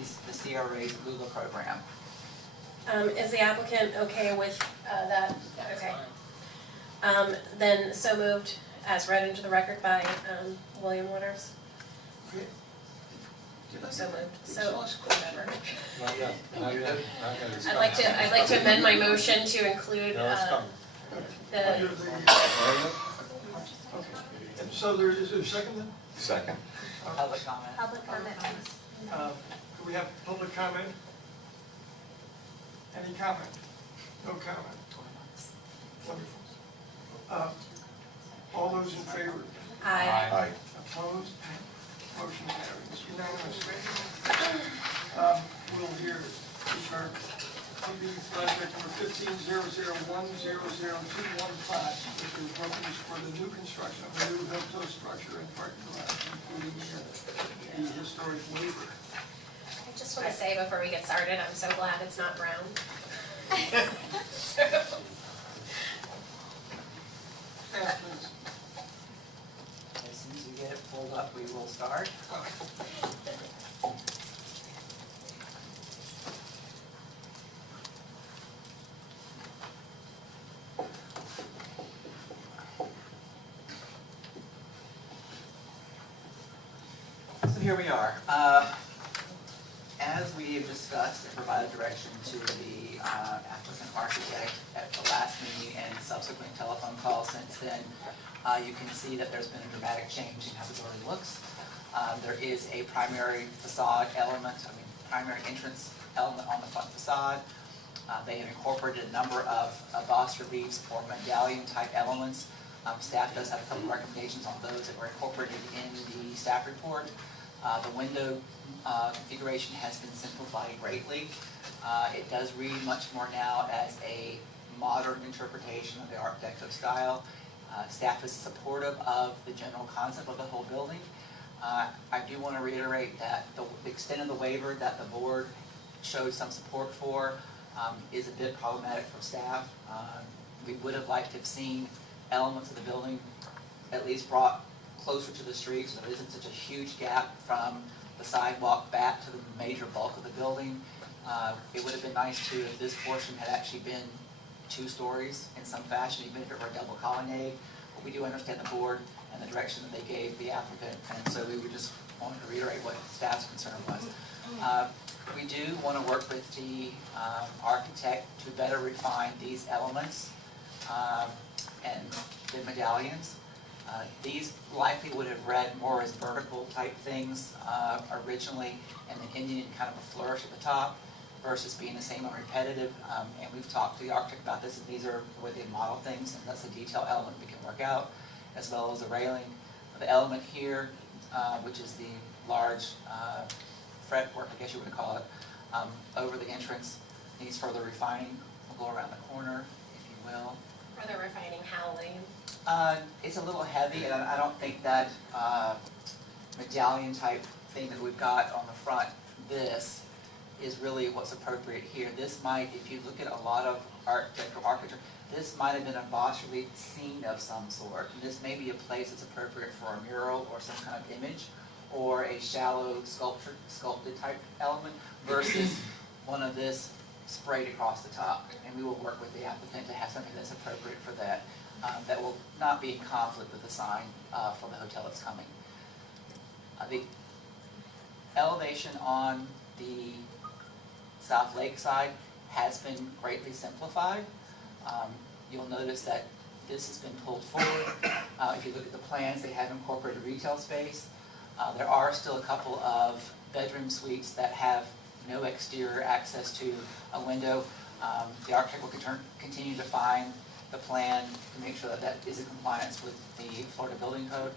the CRA's Google program. Is the applicant okay with that? Okay. Then so moved as read into the record by William Waters. So moved. So whatever. Not yet. Not yet. I'd like to amend my motion to include No, it's coming. the. And so there is a second then? Second. Public comment. Public comment, please. Do we have public comment? Any comment? No comment? Wonderful. All those in favor? Aye. Opposed? Motion carries unanimously. We'll hear HRPB project number 1500100215, which is brokers for the new construction of a new hotel structure and parking garage, including the historic waiver. I just want to say before we get started, I'm so glad it's not brown. Staff, please. As soon as you get it pulled up, we will start. So here we are. As we have discussed and provided direction to the applicant architect at the last meeting and subsequent telephone calls since then, you can see that there's been a dramatic change in how the building looks. There is a primary facade element, primary entrance element on the front facade. They have incorporated a number of bas reliefs or medallion type elements. Staff does have a couple of recommendations on those that were incorporated in the staff report. The window configuration has been simplified greatly. It does read much more now as a modern interpretation of the Art Deco style. Staff is supportive of the general concept of the whole building. I do want to reiterate that the extent of the waiver that the board showed some support for is a bit problematic for staff. We would have liked to have seen elements of the building at least brought closer to the street so there isn't such a huge gap from the sidewalk back to the major bulk of the building. It would have been nice too if this portion had actually been 2 stories in some fashion, even if it were a double colonnade. But we do understand the board and the direction that they gave the applicant, and so we would just want to reiterate what staff's concern was. We do want to work with the architect to better refine these elements and the medallions. These likely would have read more as vertical type things originally, and then ending in kind of a flourish at the top versus being the same and repetitive. And we've talked to the architect about this, and these are the way they model things, and that's a detail element we can work out, as well as the railing. The element here, which is the large fretwork, I guess you would call it, over the entrance, needs further refining. We'll go around the corner, if you will. Further refining how, William? It's a little heavy, and I don't think that medallion type thing that we've got on the front, this is really what's appropriate here. This might, if you look at a lot of architecture, this might have been a bas relief scene of some sort. And this may be a place that's appropriate for a mural or some kind of image, or a shallow sculpted type element, versus one of this sprayed across the top. And we will work with the applicant to have something that's appropriate for that, that will not be in conflict with the sign for the hotel that's coming. The elevation on the South Lake side has been greatly simplified. You'll notice that this has been pulled forward. If you look at the plans, they have incorporated retail space. There are still a couple of bedroom suites that have no exterior access to a window. The architect will continue to find the plan to make sure that that is in compliance with the Florida Building Code.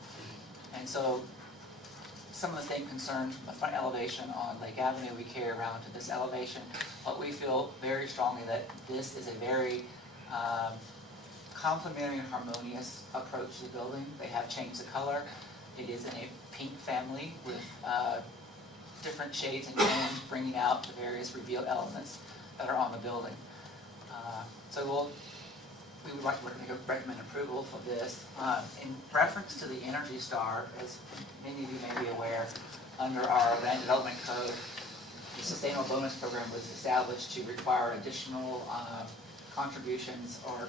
And so some of the same concerns from the front elevation on Lake Avenue we carry around to this elevation, but we feel very strongly that this is a very complementary and harmonious approach to the building. They have changed the color. It is in a pink family with different shades and tones bringing out the various revealed elements that are on the building. So we would like to recommend approval for this. In reference to the Energy Star, as many of you may be aware, under our land development code, the sustainable bonus program was established to require additional contributions or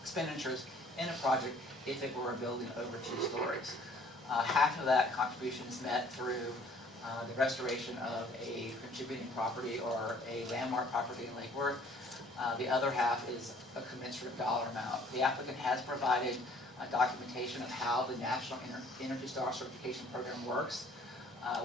expenditures in a project if it were a building over 2 stories. Half of that contribution is met through the restoration of a contributing property or a landmark property in Lake Worth. The other half is a commensurate dollar amount. The applicant has provided documentation of how the National Energy Star Certification Program works.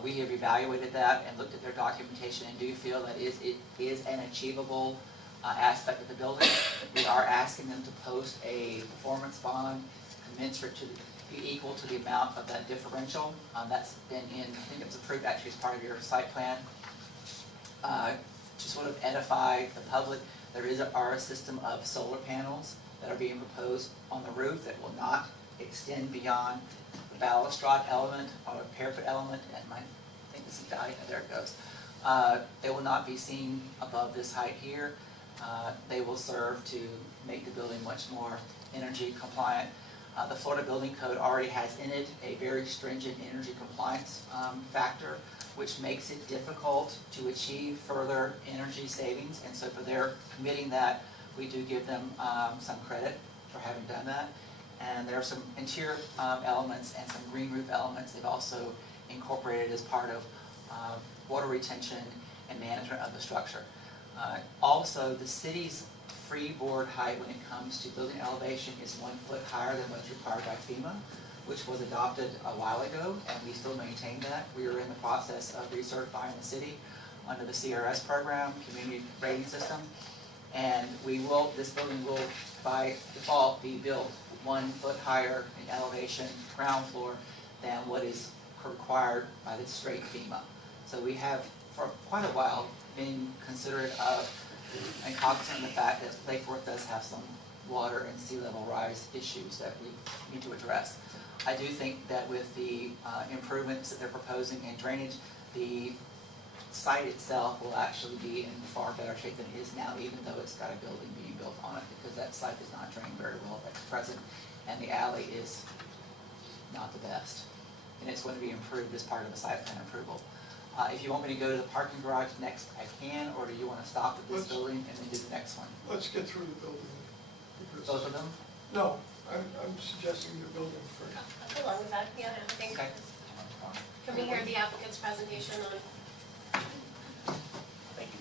We have evaluated that and looked at their documentation and do feel that it is an achievable aspect of the building. We are asking them to post a performance bond commensurate to be equal to the amount of that differential. That's been in, I think it's approved actually as part of your site plan. To sort of edify the public, there are a system of solar panels that are being proposed on the roof that will not extend beyond the balustrade element or parapet element, and I think this is there it goes. They will not be seen above this height here. They will serve to make the building much more energy compliant. The Florida Building Code already has in it a very stringent energy compliance factor, which makes it difficult to achieve further energy savings, and so for their committing that, we do give them some credit for having done that. And there are some interior elements and some green roof elements they've also incorporated as part of water retention and management of the structure. Also, the city's freeboard height when it comes to building elevation is 1 foot higher than what's required by FEMA, which was adopted a while ago, and we still maintain that. We are in the process of recertifying the city under the CRS program, Community Rating System, and this building will by default be built 1 foot higher in elevation, ground floor, than what is required by the straight FEMA. So we have, for quite a while, been considerate of and cognizant of the fact that Lake Worth does have some water and sea level rise issues that we need to address. I do think that with the improvements that they're proposing in drainage, the site itself will actually be in far better shape than it is now, even though it's got a building being built on it, because that site does not drain very well at present, and the alley is not the best. And it's going to be improved as part of the site plan approval. If you want me to go to the parking garage next, I can, or do you want to stop at this building and then do the next one? Let's get through the building. Both of them? No, I'm suggesting the building first. I'll go along with that, yeah, I think. Okay. Can we hear the applicant's presentation on? Thank you.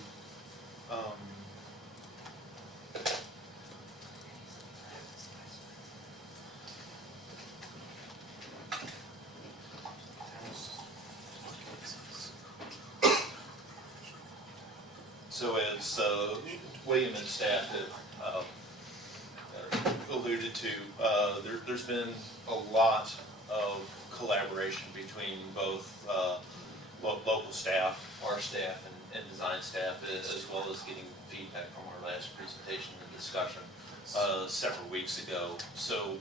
So as William and staff have alluded to, there's been a lot of collaboration between both local staff, our staff, and design staff, as well as getting feedback from our last presentation and discussion several weeks ago. So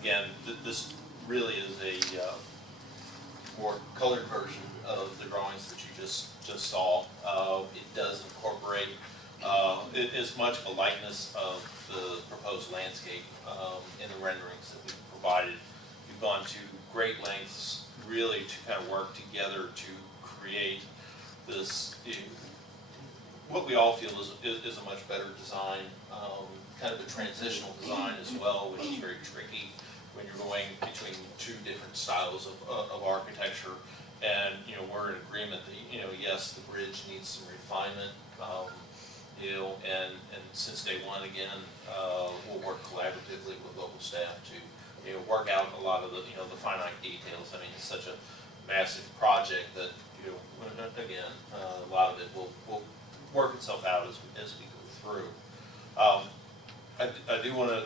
again, this really is a more colored version of the drawings that you just saw. It does incorporate as much of a likeness of the proposed landscape in the renderings that we've provided. We've gone to great lengths really to kind of work together to create this, what we all feel is a much better design, kind of a transitional design as well, which is very tricky when you're going between 2 different styles of architecture. And we're in agreement that yes, the bridge needs some refinement, and since day one, again, we'll work collaboratively with local staff to work out a lot of the the finite details. I mean, it's such a massive project that again, a lot of it will work itself out as we go through. I do want to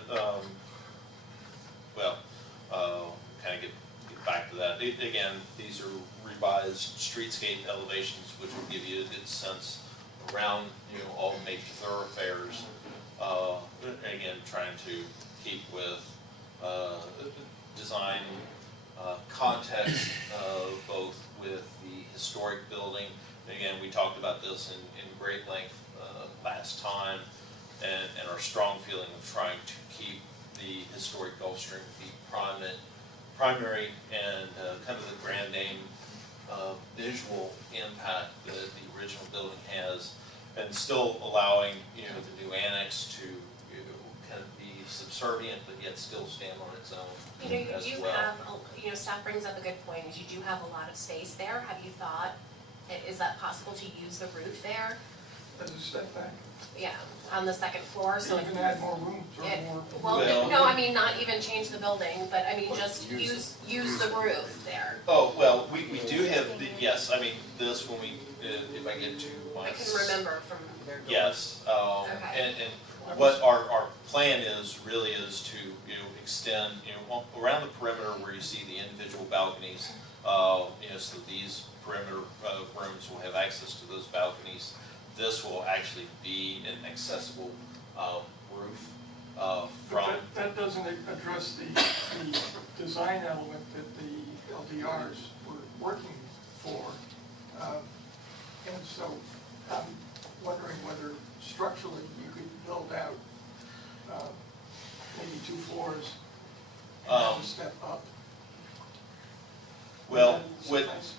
kind of get back to that. Again, these are revised streetscape elevations, which will give you a good sense around all major thoroughfares. Again, trying to keep with design context, both with the historic building. And again, we talked about this in great length last time, and our strong feeling of trying to keep the historic Gulfstream be primary and kind of the grand name visual impact that original building has, and still allowing, you know, the new annex to, you know, kind of be subservient, but yet still stand on its own You know, as you do well. have, you know, staff brings up a good point, is you do have a lot of space there. Have you thought, is that possible to use the roof there? As a step back. Yeah, on the second floor, so You can add more room, or it, more. well, no, I mean, not even change the building, but I mean, just Use use the roof there. Oh, well, we do have, yes, I mean, this, when we, if I get to my. I can remember from, Yes, Okay. and what our plan is, really is to, you know, extend, you know, around the perimeter where you see the individual balconies, you know, so these perimeter rooms will have access to those balconies. This will actually be an accessible roof from. But that doesn't address the design element that the LDRs were working for. And so I'm wondering whether structurally you could build out maybe 2 floors and have a step up. Well, And then with, suffice.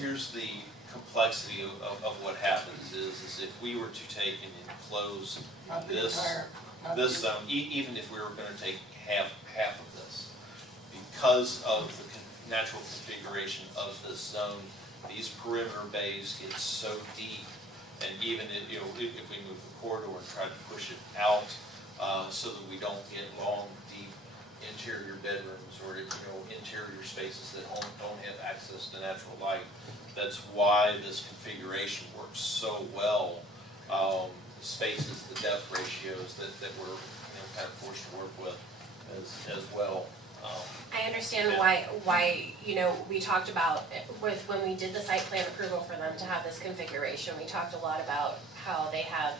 here's the complexity of what happens is if we were to take and enclose Not the this, entire, not this the, zone, even if we were gonna take half of this, because of the natural configuration of this zone, these perimeter bays get so deep, and even if, you know, if we move the corridor and try to push it out, so that we don't get long, deep interior bedrooms or, you know, interior spaces that don't have access to natural light. That's why this configuration works so well. The spaces, the depth ratios that we're, you know, kind of forced to work with as well. I understand Yeah. why, you know, we talked about, when we did the site plan approval for them to have this configuration, we talked a lot about how they have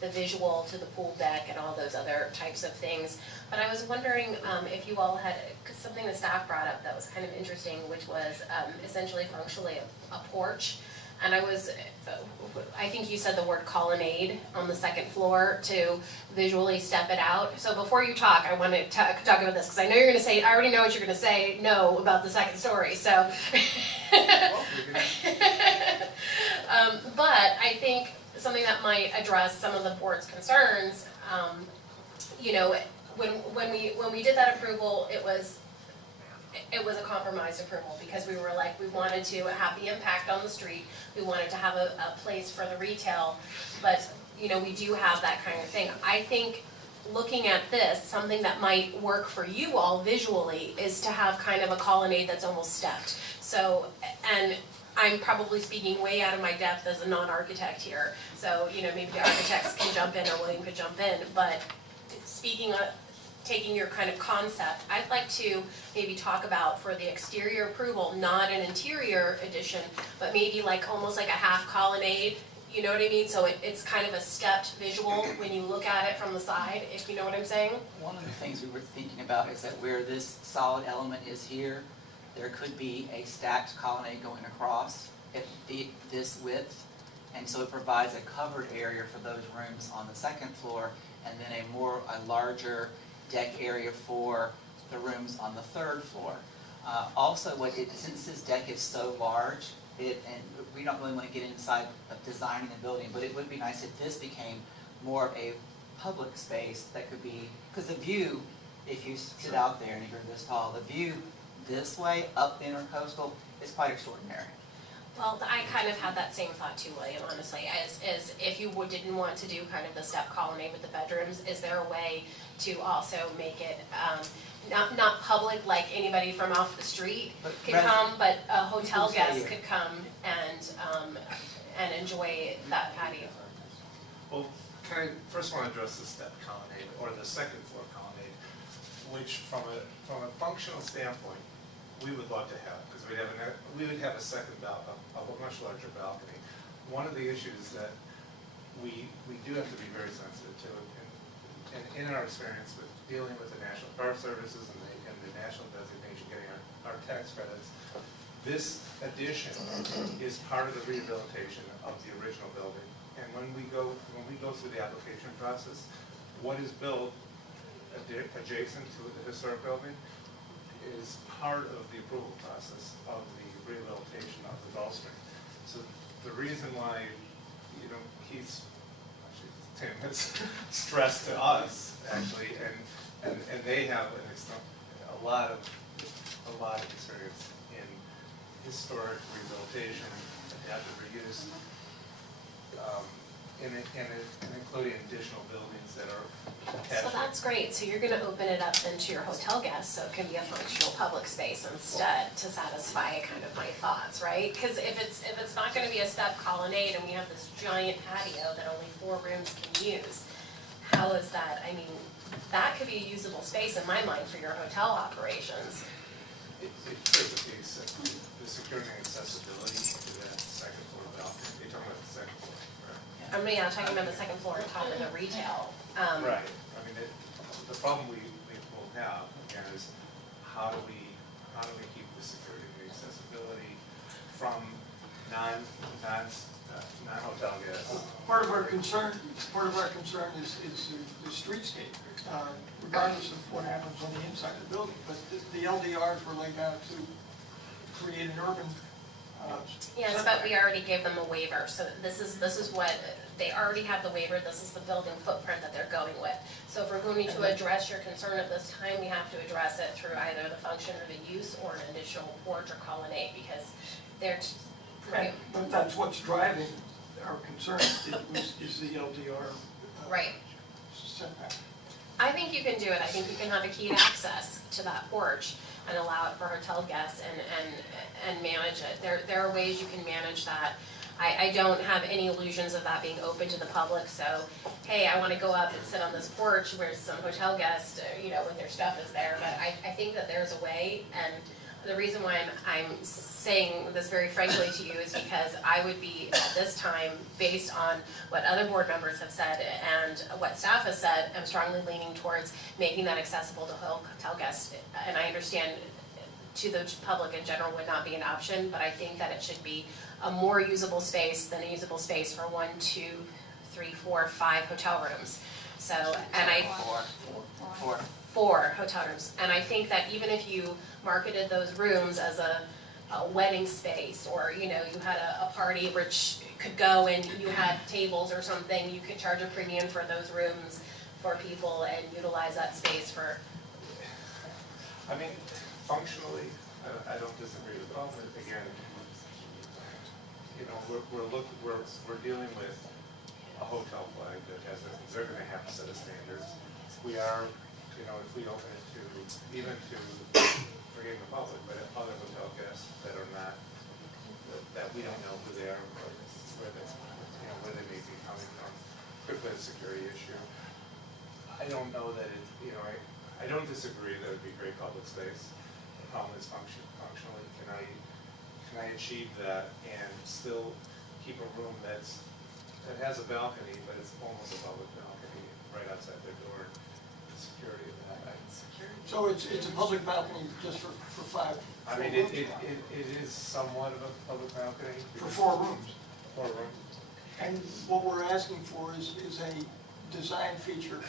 the visual to the pool deck and all those other types of things. But I was wondering if you all had, 'cause something the staff brought up that was kind of interesting, which was essentially functionally a porch. And I think you said the word colonnade on the second floor to visually step it out. So before you talk, I want to talk about this, because I know you're going to say, I already know what you're going to say, no, about the second story, so. But I think something that might address some of the board's concerns, you know, when we did that approval, it was a compromise approval, because we were like, we wanted to have the impact on the street, we wanted to have a place for the retail, but, you know, we do have that kind of thing. I think looking at this, something that might work for you all visually is to have kind of a colonnade that's almost stepped. So, and I'm probably speaking way out of my depth as a non-architect here, so, you know, maybe the architects can jump in or William could jump in, but speaking of taking your kind of concept, I'd like to maybe talk about, for the exterior approval, not an interior addition, but maybe like almost like a half colonnade, you know what I mean? So it's kind of a stepped visual when you look at it from the side, if you know what I'm saying. One of the things we were thinking about is that where this solid element is here, there could be a stacked colonnade going across at this width, and so it provides a covered area for those rooms on the second floor, and then a larger deck area for the rooms on the third floor. Also, since this deck is so large, and we don't really want to get inside of designing the building, but it would be nice if this became more of a public space that could be, because the view, if you sit out there and you're this tall, the view this way up the intercoastal is quite extraordinary. Well, I kind of had that same thought too, William, honestly, as if you didn't want to do kind of the step colonnade with the bedrooms, is there a way to also make it not public, like anybody from off the street could come, but a hotel guest could come and enjoy that patio? Well, can I first want to address the step colonnade, or the second floor colonnade, which from a functional standpoint, we would love to have, because we would have a second a much larger balcony. One of the issues that we do have to be very sensitive to, and in our experience with dealing with the National Park Services and the national designation, getting our tax credits, this addition is part of the rehabilitation of the original building. And when we go through the application process, what is built adjacent to the historic building is part of the approval process of the rehabilitation of the Gulfstream. So the reason why, you know, Tim has stressed to us, actually, and they have a lot of experience in historic rehabilitation, adaptive reuse, and including additional buildings that are attached. So that's great, so you're gonna open it up then to your hotel guests, so it can be a functional public space instead to satisfy kind of my thoughts, right? Because if it's not gonna be a step colonnade and we have this giant patio that only 4 rooms can use, how is that, I mean, that could be a usable space in my mind for your hotel operations. It could be the security and accessibility to that second floor balcony. You're talking about the second floor, right? I'm talking about the second floor on top of the retail. Right, I mean, the problem we will have, again, is how do we keep the security and the accessibility from non-hotel guests? Part of our concern is the streetscape, regardless of what happens on the inside of the building. But the LDRs were laid out to create an urban Yes, but we already gave them a waiver, so this is what, they already have the waiver, this is the building footprint that they're going with. So if we're going to address your concern at this time, we have to address it through either the function or the use or an additional porch or colonnade, because they're, right, But that's what's driving our concern, is the LDR right. setback. I think you can do it, I think you can have a keyed access to that porch and allow it for hotel guests and manage it. There are ways you can manage that. I don't have any illusions of that being open to the public, so, hey, I wanna go up and sit on this porch where some hotel guests, you know, with their stuff is there, but I think that there's a way, and the reason why I'm saying this very frankly to you is because I would be, at this time, based on what other board members have said and what staff has said, I'm strongly leaning towards making that accessible to hotel guests. And I understand to the public in general would not be an option, but I think that it should be a more usable space than a usable space for 1, 2, 3, 4, 5 hotel rooms. So, and Four. 4 hotel rooms. And I think that even if you marketed those rooms as a wedding space, or, you know, you had a party which could go and you had tables or something, you could charge a premium for those rooms for people and utilize that space for. I mean, functionally, I don't disagree with all, but again, you know, we're dealing with a hotel flag that they're gonna have a set of standards. We are, you know, if we open it to, even to, forgetting the public, but other hotel guests that are not, that we don't know who they are, or where they may be coming from, could be a security issue. I don't know that it, you know, I don't disagree that it'd be great public space. The problem is functionally, can I achieve that and still keep a room that has a balcony, but it's almost a public balcony right outside their door, the security of that. So it's a public balcony just for 5. I mean, it is somewhat of a public balcony. For 4 rooms. 4 rooms. And what we're asking for is a design feature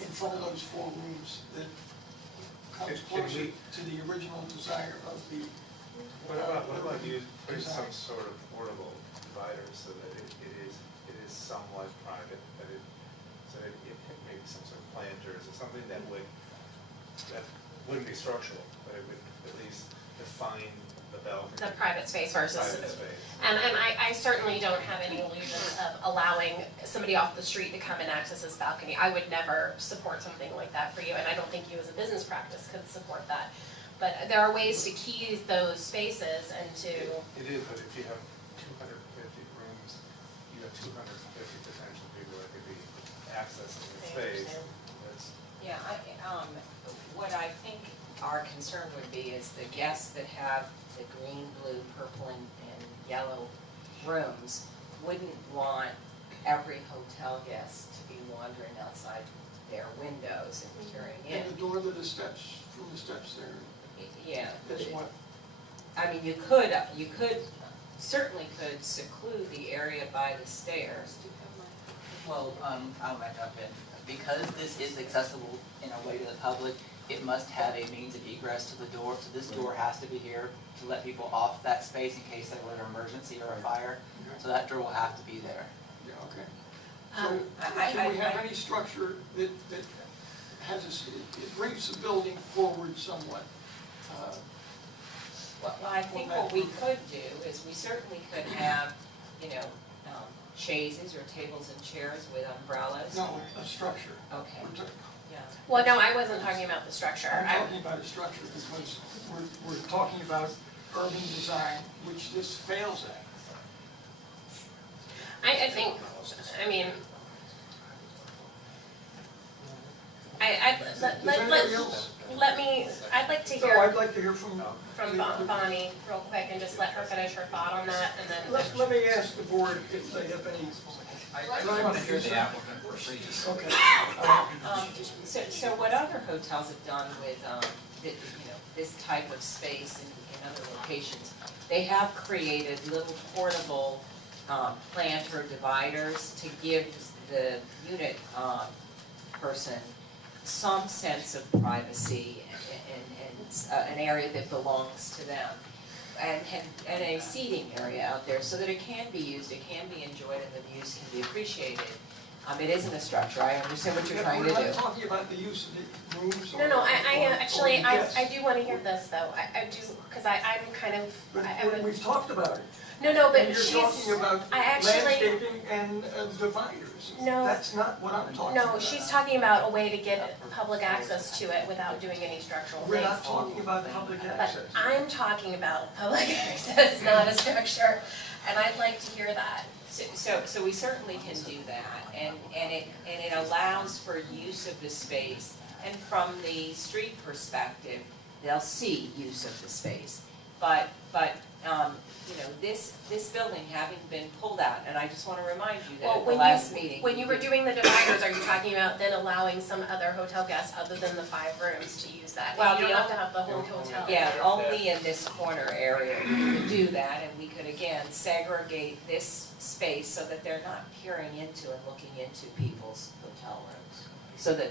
in front of those 4 rooms that comes closer to the original desire of the. What about you putting some sort of portable divider so that it is somewhat private, so that it maybe some sort of planters or something that wouldn't be structural, but it would at least define the balcony. The private space versus. Private space. And I certainly don't have any illusions of allowing somebody off the street to come and access this balcony. I would never support something like that for you, and I don't think you as a business practice could support that. But there are ways to key those spaces and to. It is, but if you have 250 rooms, you have 250 potential people that could be accessing the space. That's, Yeah, what I think our concern would be is the guests that have the green, blue, purple, and yellow rooms wouldn't want every hotel guest to be wandering outside their windows and peering in. And the door to the steps, from the steps there. Yeah. That's what. I mean, you certainly could seclude the area by the stairs. Well, I'll back up in, because this is accessible in a way to the public, it must have a means of egress to the door, so this door has to be here to let people off that space in case there were an emergency or a fire. So that door will have to be there. Yeah, okay. Um, So, can we have any structure that has it brings the building forward somewhat? Well, I think what we could do is we certainly could have, chaises or tables and chairs with umbrellas. No, a structure. Okay, yeah. Well, no, I wasn't talking about the structure. I'm talking about a structure because we're talking about urban design, which this fails at. I think, I mean, I'd like to So hear I'd like to hear from Bonnie real quick and just let her finish her thought on that, and then. Let me ask the board if they have any. I just want to hear the applicant proceed. Okay. So what other hotels have done with, this type of space in other locations, they have created little portable planter dividers to give the unit person some sense of privacy and an area that belongs to them. And a seating area out there so that it can be used, it can be enjoyed, and the views can be appreciated. It isn't a structure, I understand what you're trying to do. We're not talking about the use of the rooms or. No, I guests. do wanna hear this though, I do, cause I'm kind of, But we've talked about it. no, but And she's, you're talking about I actually, landscaping and dividers. No. That's not what I'm talking about. no, she's talking about a way to get public access to it without doing any structural We're things. not talking about public But access. I'm talking about public access, not a structure, and I'd like to hear that. So we certainly can do that, and it allows for use of the space, and from the street perspective, they'll see use of the space. But this building having been pulled out, and I just wanna remind you that at the last meeting. When you were doing the dividers, are you talking about then allowing some other hotel guests other than the 5 rooms to use that? Well, You don't the have to have the whole hotel. Yeah, only in this corner area we could do that, and we could again segregate this space so that they're not peering into and looking into people's hotel rooms. So that,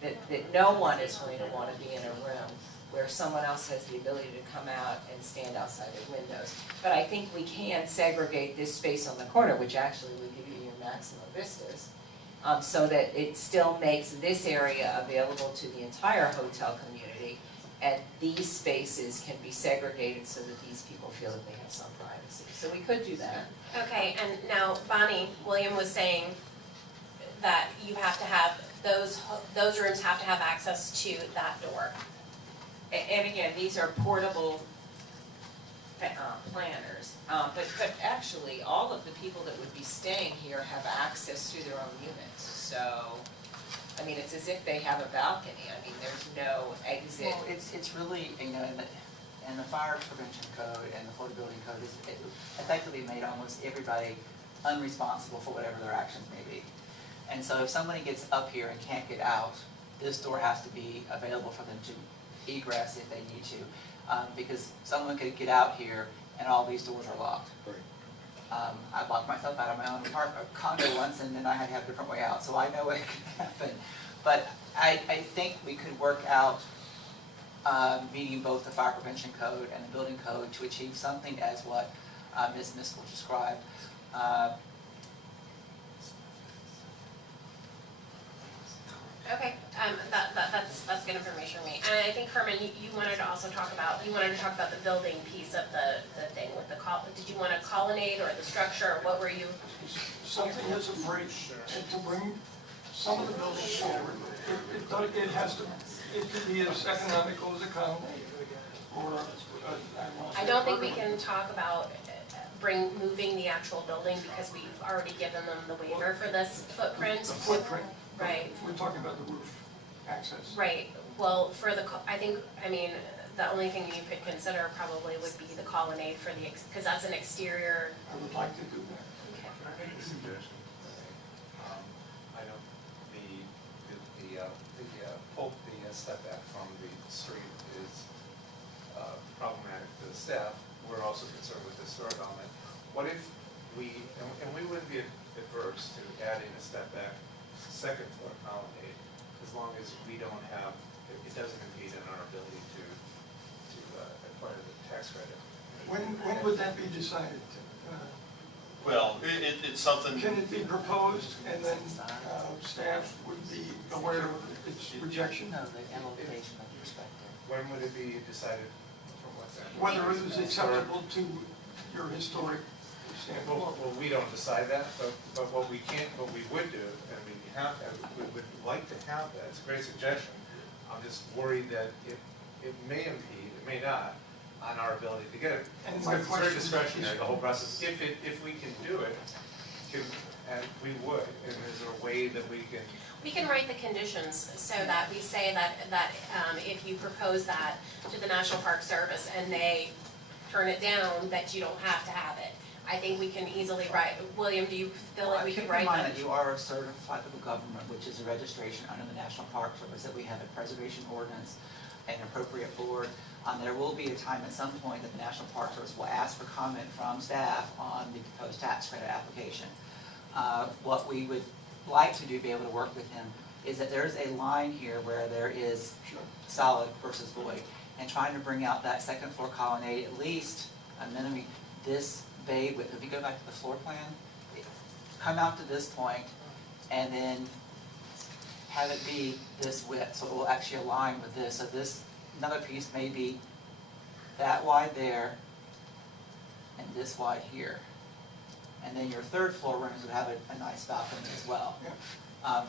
that no one is going to wanna be in a room where someone else has the ability to come out and stand outside their windows. But I think we can segregate this space on the corner, which actually would give you your maximum vistas, so that it still makes this area available to the entire hotel community, and these spaces can be segregated so that these people feel that they have some privacy. So we could do that. Okay, and now Bonnie, William was saying that you have to have, those rooms have to have access to that door. And again, these are portable planners, but actually, all of the people that would be staying here have access to their own units. So, I mean, it's as if they have a balcony. I mean, there's no exit. Well, it's really, in the fire prevention code and the Florida building code, it effectively made almost everybody unresponsible for whatever their actions may be. And so if somebody gets up here and can't get out, this door has to be available for them to egress if they need to, because someone could get out here and all these doors are locked. I locked myself out of my own condo once, and then I had to have a different way out, so I know it can happen. But I think we could work out meeting both the fire prevention code and the building code to achieve something as what Ms. Miskell described. Okay, that's good information for me. And I think Herman, you wanted to also talk about, the building piece of the thing with the did you want a colonnade or the structure, or what were you? Something as a bridge to bring some of the buildings forward. It could be as economical as a colonnade or I don't think we can talk about moving the actual building because we've already given them the waiver for this footprint. The footprint. Right. We're talking about the roof access. Right, well, the only thing you could consider probably would be the colonnade for because that's an exterior. I would like to do that. Can I make a suggestion? I know the step back from the street is problematic to the staff. We're also concerned with the historic element. What if we, and we wouldn't be adverse to adding a step back second floor colonnade, as long as we don't have it doesn't impede on our ability to acquire the tax credit. When would that be decided? Well, it's something, Can it be proposed and then staff would be aware of its rejection? No, the elevation of perspective. When would it be decided from what's that? Whether it was acceptable to your historic standpoint? Well, we don't decide that, but what we would do, and we would like to have that, it's a great suggestion. I'm just worried that it may impede, it may not, on our ability to get it. And It's my very question discretionary, is- the whole process. If we can do it, and we would, and is there a way that we can? We can write the conditions so that we say that if you propose that to the National Park Service and they turn it down, that you don't have to have it. I think we can easily write, William, do you feel like we can write Keep in mind that? that you are a certified local government, which is a registration under the National Park Service, that we have a preservation ordinance, an appropriate board. There will be a time at some point that the National Park Service will ask for comment from staff on the proposed tax credit application. What we would like to do, be able to work with him, is that there's a line here where there is solid versus void, and trying to bring out that second floor colonnade, at least a minimum, this bay width. If you go back to the floor plan, come out to this point, and then have it be this width, so it will actually align with this. So this, another piece may be that wide there, and this wide here. And then your third floor rooms would have a nice balcony as well,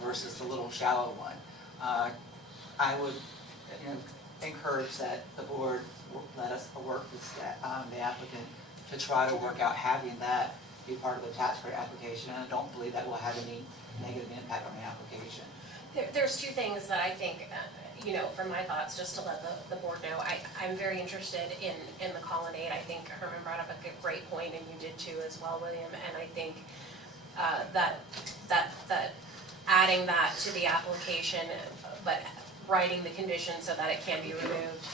versus the little shallow one. I would, encourage that the board let us work with the applicant to try to work out having that be part of the tax credit application, and I don't believe that will have any negative impact on the application. There's two things that I think, from my thoughts, just to let the board know, I'm very interested in the colonnade. I think Herman brought up a great point, and you did too as well, William, and I think that adding that to the application, but writing the condition so that it can be removed,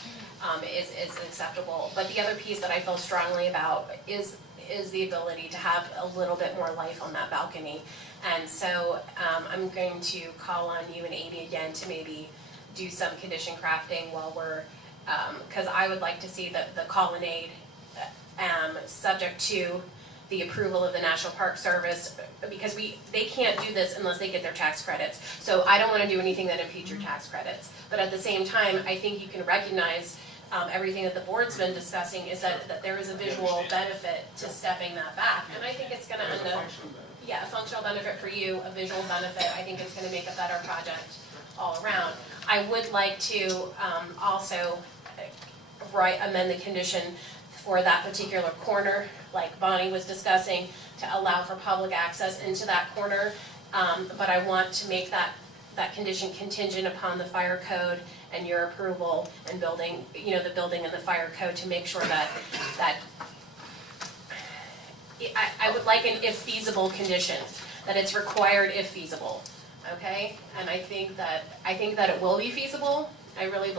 is acceptable. But the other piece that I feel strongly about is the ability to have a little bit more life on that balcony. And so I'm going to call on you and Amy again to maybe do some condition crafting while we're, because I would like to see the colonnade subject to the approval of the National Park Service, because they can't do this unless they get their tax credits. So I don't want to do anything that impedes your tax credits. But at the same time, I think you can recognize everything that the board's been discussing is that there is a visual benefit to stepping that back. And I think it's going to end up, a functional benefit for you, a visual benefit. I think it's going to make a better project all around. I would like to also amend the condition for that particular corner, like Bonnie was discussing, to allow for public access into that corner. But I want to make that condition contingent upon the fire code and your approval and building, the building and the fire code, to make sure that I would like an if feasible condition, that it's required if feasible, okay? And I think that it will be feasible. I really believe